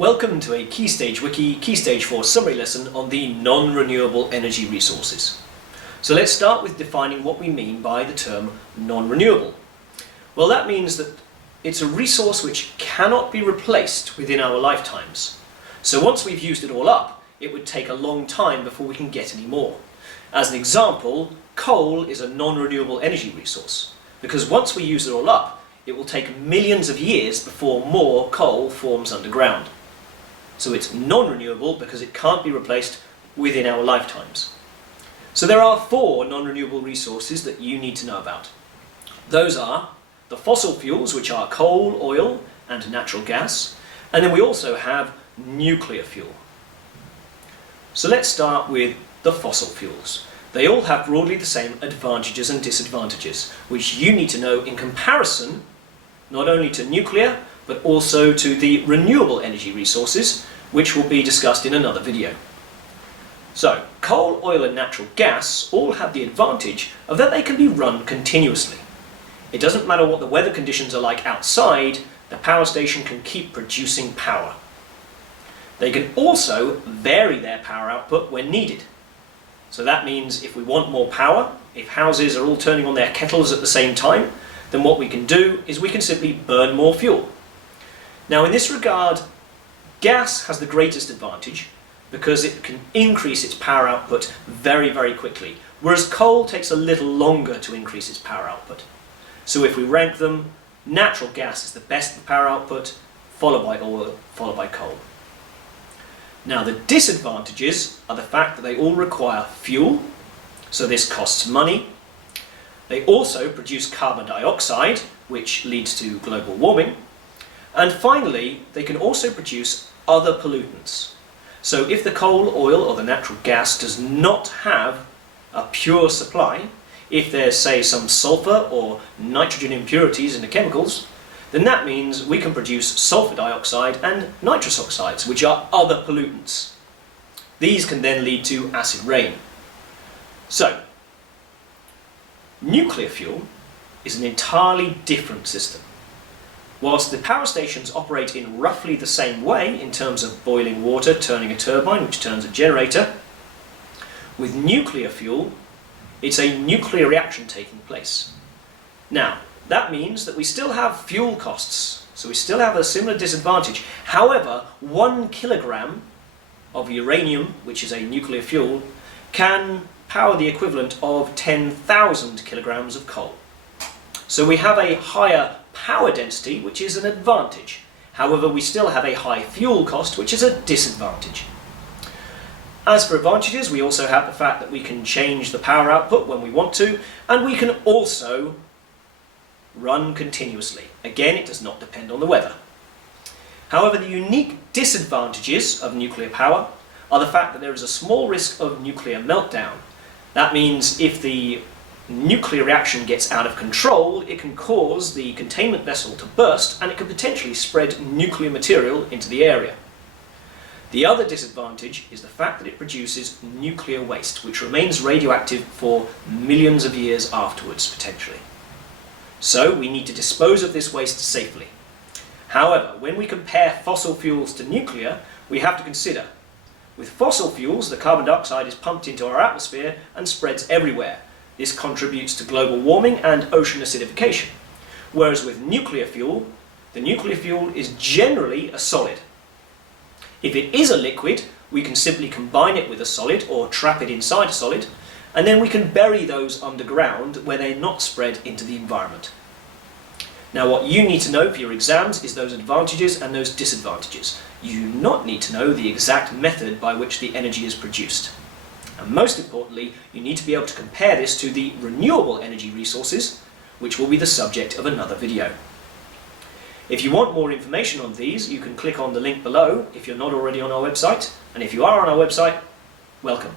Welcome to a KeyStageWiki Key Stage 4 summary lesson on the non-renewable energy resources. So let's start with defining what we mean by the term non-renewable. Well, that means that it's a resource which cannot be replaced within our lifetimes. So once we've used it all up, it would take a long time before we can get any more. As an example, coal is a non-renewable energy resource, because once we use it all up, it will take millions of years before more coal forms underground. So it's non-renewable because it can't be replaced within our lifetimes. So there are 4 non-renewable resources that you need to know about. Those are the fossil fuels, which are coal, oil and natural gas, and then we also have nuclear fuel. So let's start with the fossil fuels. They all have broadly the same advantages and disadvantages, which you need to know in comparison not only to nuclear, but also to the renewable energy resources, which will be discussed in another video. So, coal, oil and natural gas all have the advantage of that they can be run continuously. It doesn't matter what the weather conditions are like outside, the power station can keep producing power. They can also vary their power output when needed. So that means if we want more power, if houses are all turning on their kettles at the same time, then what we can do is we can simply burn more fuel. Now in this regard, gas has the greatest advantage because it can increase its power output very, very quickly, whereas coal takes a little longer to increase its power output. So if we rank them, natural gas is the best for power output, followed by oil, followed by coal. Now the disadvantages are the fact that they all require fuel, so this costs money. They also produce carbon dioxide, which leads to global warming. And finally, they can also produce other pollutants. So if the coal, oil or the natural gas does not have a pure supply, if there's, say, some sulfur or nitrogen impurities in the chemicals, then that means we can produce sulfur dioxide and nitrous oxides, which are other pollutants. These can then lead to acid rain. So, nuclear fuel is an entirely different system. Whilst the power stations operate in roughly the same way in terms of boiling water, turning a turbine, which turns a generator, with nuclear fuel, it's a nuclear reaction taking place. Now, that means that we still have fuel costs, so we still have a similar disadvantage. However, 1 kilogram of uranium, which is a nuclear fuel, can power the equivalent of 10,000 kilograms of coal. So we have a higher power density, which is an advantage. However, we still have a high fuel cost, which is a disadvantage. As for advantages, we also have the fact that we can change the power output when we want to, and we can also run continuously. Again, it does not depend on the weather. However, the unique disadvantages of nuclear power are the fact that there is a small risk of nuclear meltdown. That means if the nuclear reaction gets out of control, it can cause the containment vessel to burst and it can potentially spread nuclear material into the area. The other disadvantage is the fact that it produces nuclear waste, which remains radioactive for millions of years afterwards, potentially. So we need to dispose of this waste safely. However, when we compare fossil fuels to nuclear, we have to consider, with fossil fuels, the carbon dioxide is pumped into our atmosphere and spreads everywhere. This contributes to global warming and ocean acidification. Whereas with nuclear fuel, the nuclear fuel is generally a solid. If it is a liquid, we can simply combine it with a solid or trap it inside a solid, and then we can bury those underground where they're not spread into the environment. Now what you need to know for your exams is those advantages and those disadvantages. You do not need to know the exact method by which the energy is produced. And most importantly, you need to be able to compare this to the renewable energy resources, which will be the subject of another video. If you want more information on these, you can click on the link below if you're not already on our website, and if you are on our website, welcome.